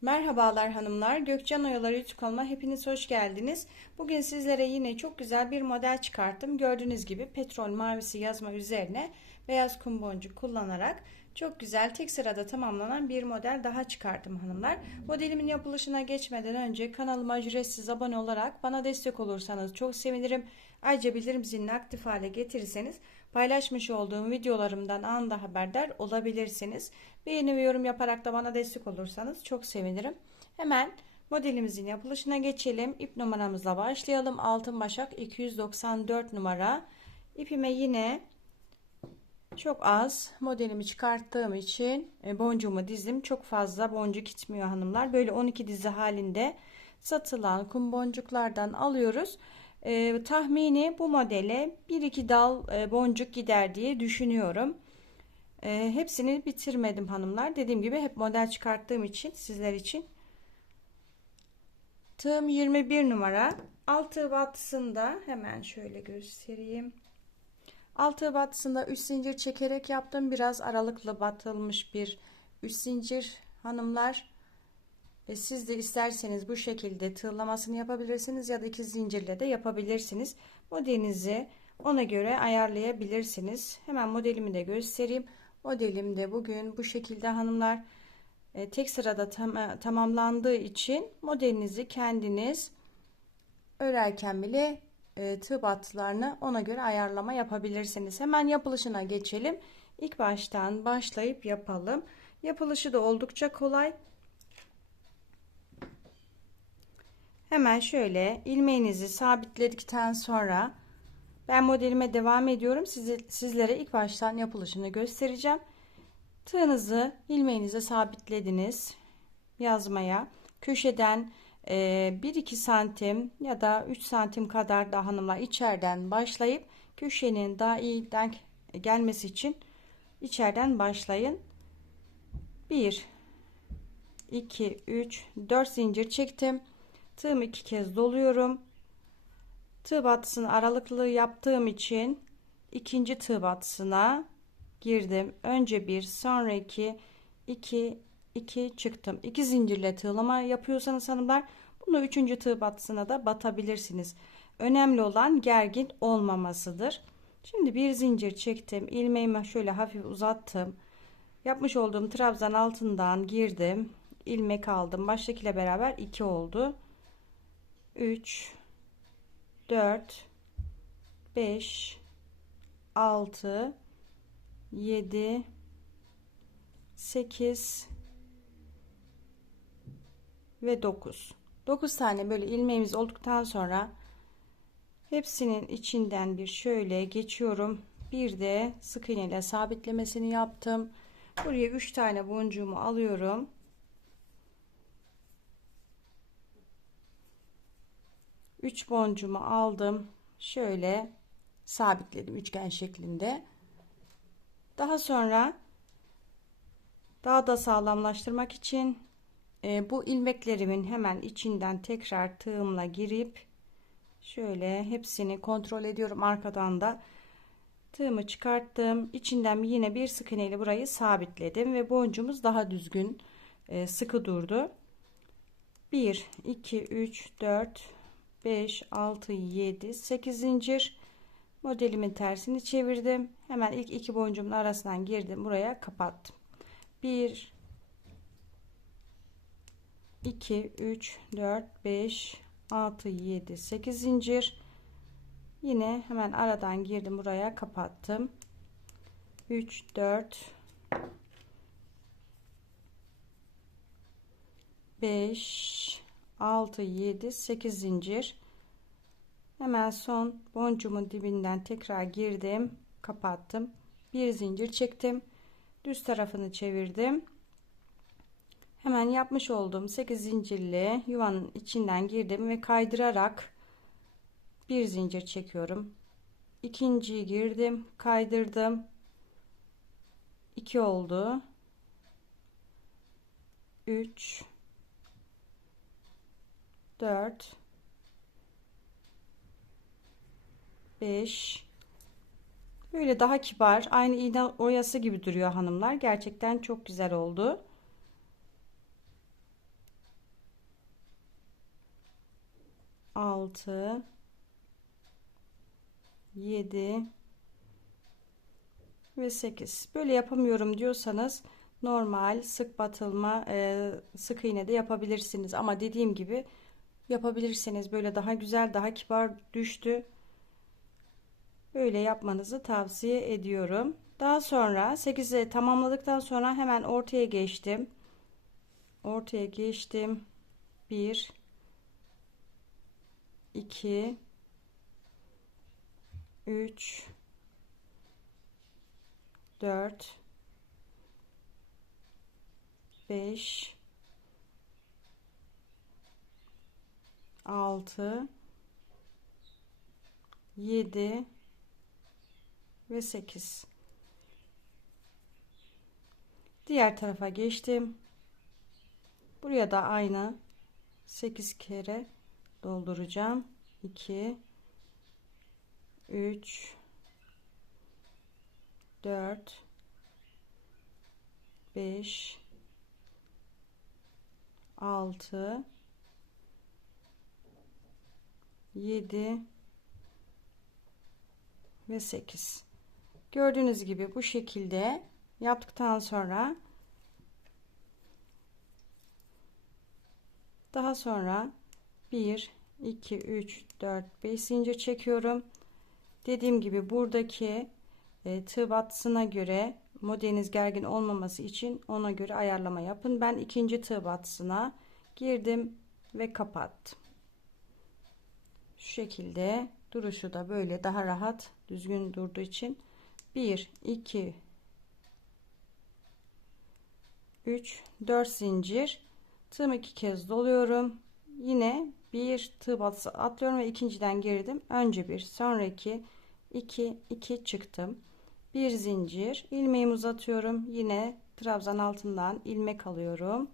Merhabalar hanımlar. Gökcan Oyaları YouTube hepiniz hoş geldiniz. Bugün sizlere yine çok güzel bir model çıkarttım. Gördüğünüz gibi petrol mavisi yazma üzerine beyaz kum boncuk kullanarak çok güzel tek sırada tamamlanan bir model daha çıkarttım hanımlar. Modelimin yapılışına geçmeden önce kanalıma ücretsiz abone olarak bana destek olursanız çok sevinirim. Ayrıca bildirim zilini aktif hale getirirseniz paylaşmış olduğum videolarımdan anında haberdar olabilirsiniz. Beğeni ve yorum yaparak da bana destek olursanız çok sevinirim. Hemen modelimizin yapılışına geçelim. İp numaramızla başlayalım. Altın başak 294 numara. İpime yine çok az modelimi çıkarttığım için e, boncuğumu dizdim. Çok fazla boncuk gitmiyor hanımlar. Böyle 12 dizi halinde satılan kum boncuklardan alıyoruz. E, tahmini bu modele 1-2 dal e, boncuk gider diye düşünüyorum. E, hepsini bitirmedim hanımlar. Dediğim gibi hep model çıkarttığım için sizler için. Tığım 21 numara. Altı battısında hemen şöyle göstereyim. Altı battısında 3 zincir çekerek yaptım. Biraz aralıklı batılmış bir 3 zincir hanımlar. E, siz de isterseniz bu şekilde tığlamasını yapabilirsiniz ya da iki zincirle de yapabilirsiniz. Modelinizi ona göre ayarlayabilirsiniz. Hemen modelimi de göstereyim. Modelim de bugün bu şekilde hanımlar e, tek sırada tam, e, tamamlandığı için modelinizi kendiniz örerken bile e, tığ battılarını ona göre ayarlama yapabilirsiniz. Hemen yapılışına geçelim. İlk baştan başlayıp yapalım. Yapılışı da oldukça kolay. Hemen şöyle ilmeğinizi sabitledikten sonra ben modelime devam ediyorum. Sizi, sizlere ilk baştan yapılışını göstereceğim. Tığınızı ilmeğinize sabitlediniz yazmaya. Köşeden 1-2 e, santim ya da 3 santim kadar da hanımlar içeriden başlayıp köşenin daha iyi denk gelmesi için içeriden başlayın. 1 2 3 4 zincir çektim. Tığımı iki kez doluyorum. Tığ batısını aralıklı yaptığım için ikinci tığ batısına girdim. Önce bir, sonra iki, iki, iki çıktım. İki zincirle tığlama yapıyorsanız hanımlar bunu üçüncü tığ batısına da batabilirsiniz. Önemli olan gergin olmamasıdır. Şimdi bir zincir çektim. ilmeğimi şöyle hafif uzattım. Yapmış olduğum trabzan altından girdim. ilmek aldım. Baştakiyle beraber 2 oldu. 3 4 5 6 7 8 ve 9 9 tane böyle ilmeğimiz olduktan sonra hepsinin içinden bir şöyle geçiyorum bir de sık iğne ile sabitlemesini yaptım buraya 3 tane boncuğumu alıyorum 3 boncumu aldım. Şöyle sabitledim üçgen şeklinde. Daha sonra daha da sağlamlaştırmak için e, bu ilmeklerimin hemen içinden tekrar tığımla girip şöyle hepsini kontrol ediyorum. Arkadan da tığımı çıkarttım. İçinden yine bir sık iğne ile burayı sabitledim ve boncuğumuz daha düzgün e, sıkı durdu. 1 2 3 4 5 6 7 8 zincir modelimin tersini çevirdim. Hemen ilk iki boncuğumun arasından girdim buraya kapattım. 1 2 3 4 5 6 7 8 zincir. Yine hemen aradan girdim buraya kapattım. 3 4 5 6 7 8 zincir. Hemen son boncuğumun dibinden tekrar girdim kapattım. Bir zincir çektim düz tarafını çevirdim hemen yapmış olduğum 8 zincirli yuvanın içinden girdim ve kaydırarak bir zincir çekiyorum. İkinciyi girdim kaydırdım. 2 oldu. 3 4 5 böyle daha kibar aynı iğne oyası gibi duruyor hanımlar. Gerçekten çok güzel oldu 6 7 ve 8 böyle yapamıyorum diyorsanız normal sık batılma e, sık iğne de yapabilirsiniz. Ama dediğim gibi yapabilirsiniz böyle daha güzel daha kibar düştü. Böyle yapmanızı tavsiye ediyorum. Daha sonra 8'i tamamladıktan sonra hemen ortaya geçtim. Ortaya geçtim. 1 2 3 4 5 6 7 ve 8 diğer tarafa geçtim. Buraya da aynı. 8 kere dolduracağım. 2 3 4 5 6 7 ve 8 gördüğünüz gibi bu şekilde yaptıktan sonra daha sonra 1 2 3 4 5 zincir çekiyorum dediğim gibi buradaki e, tığ battısına göre modeliniz gergin olmaması için ona göre ayarlama yapın. Ben ikinci tığ battısına girdim ve kapattım. Şu şekilde duruşu da böyle daha rahat düzgün durduğu için 1 2 3 4 zincir tığımı iki kez doluyorum yine bir tığ batısı atlıyorum ve ikinciden girdim. Önce bir sonraki 2 2 çıktım. Bir zincir ilmeğimi uzatıyorum. Yine trabzan altından ilmek alıyorum.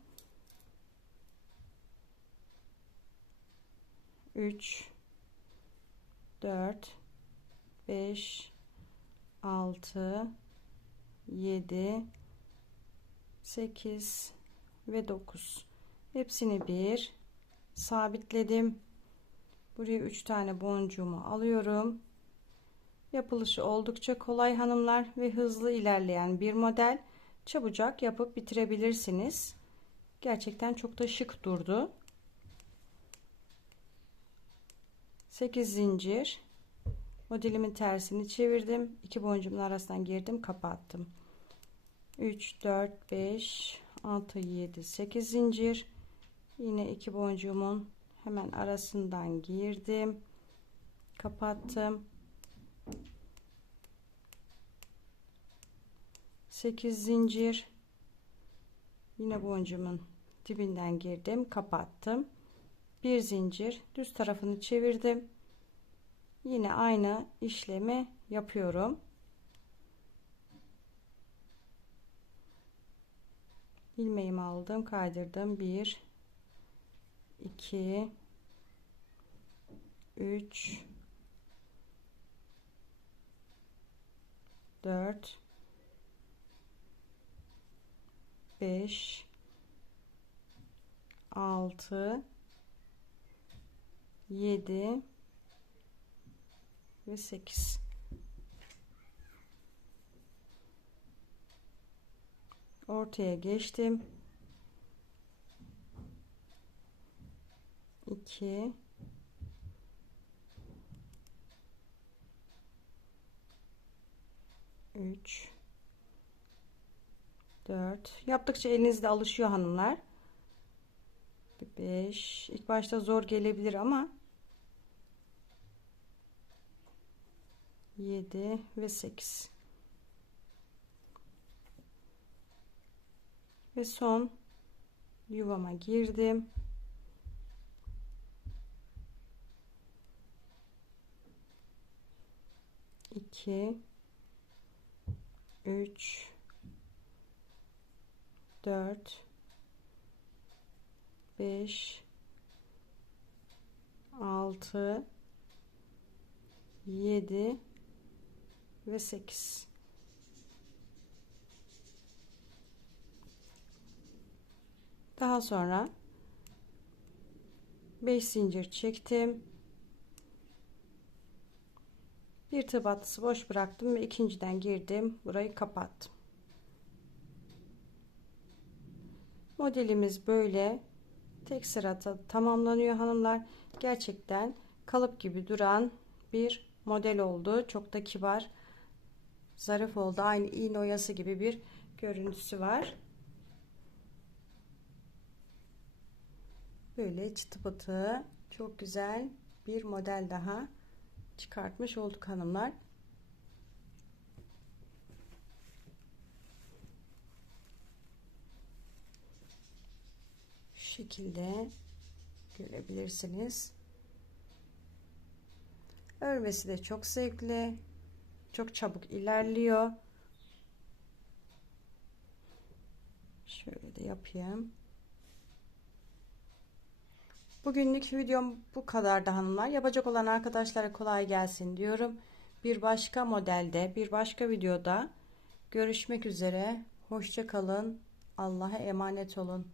3 4 5 6 7 8 ve 9 hepsini bir sabitledim buraya 3 tane boncuğumu alıyorum Yapılışı oldukça kolay hanımlar ve hızlı ilerleyen bir model. Çabucak yapıp bitirebilirsiniz. Gerçekten çok da şık durdu. 8 zincir modelimin tersini çevirdim. 2 boncuğumun arasından girdim, kapattım. 3 4 5 6 7 8 zincir. Yine 2 boncuğumun hemen arasından girdim. Kapattım. 8 zincir. Yine boncuğumun dibinden girdim kapattım. Bir zincir düz tarafını çevirdim. Yine aynı işlemi yapıyorum. İlmeğimi aldım kaydırdım. 1 2 3 4 5 6 7 ve 8 ortaya geçtim 2 3 4 yaptıkça elinizde alışıyor hanımlar. 5 ilk başta zor gelebilir ama. 7 ve 8 ve son yuvama girdim iki. Üç. 4 5 6 7 ve 8 daha sonra 5 zincir çektim Bir tığ battısı boş bıraktım ve ikinciden girdim. Burayı kapattım. Modelimiz böyle tek sırada tamamlanıyor hanımlar. Gerçekten kalıp gibi duran bir model oldu. Çok da kibar, zarif oldu. Aynı iğne oyası gibi bir görüntüsü var. Böyle çıtı pıtı çok güzel bir model daha çıkartmış olduk hanımlar. Şekilde görebilirsiniz. Örmesi de çok zevkli. Çok çabuk ilerliyor. Şöyle de yapayım. Bugünlük videom bu kadar da hanımlar. Yapacak olan arkadaşlara kolay gelsin diyorum. Bir başka modelde, bir başka videoda görüşmek üzere. Hoşça kalın. Allah'a emanet olun.